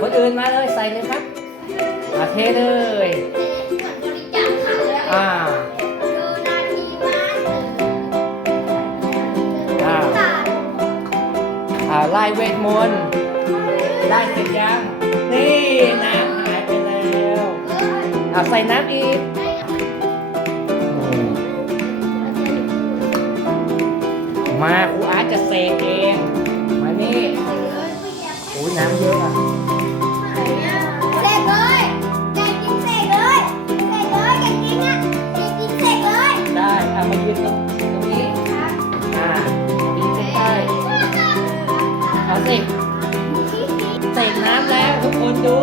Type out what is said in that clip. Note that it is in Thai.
คนอื่นมาเลยใส่เลยครับอะเทเลย อ่าอ่าอ่าไล่เวทมนต์ได้เสร็จยัง นี่น้ำหายไปแล้วอ่าใส่น้ำอีกมาครูอาร์ตจะเสกเอง มานี่โอ้ยน้ำเยอะอะ เสิเสกน้ำแล้วทุกคนดู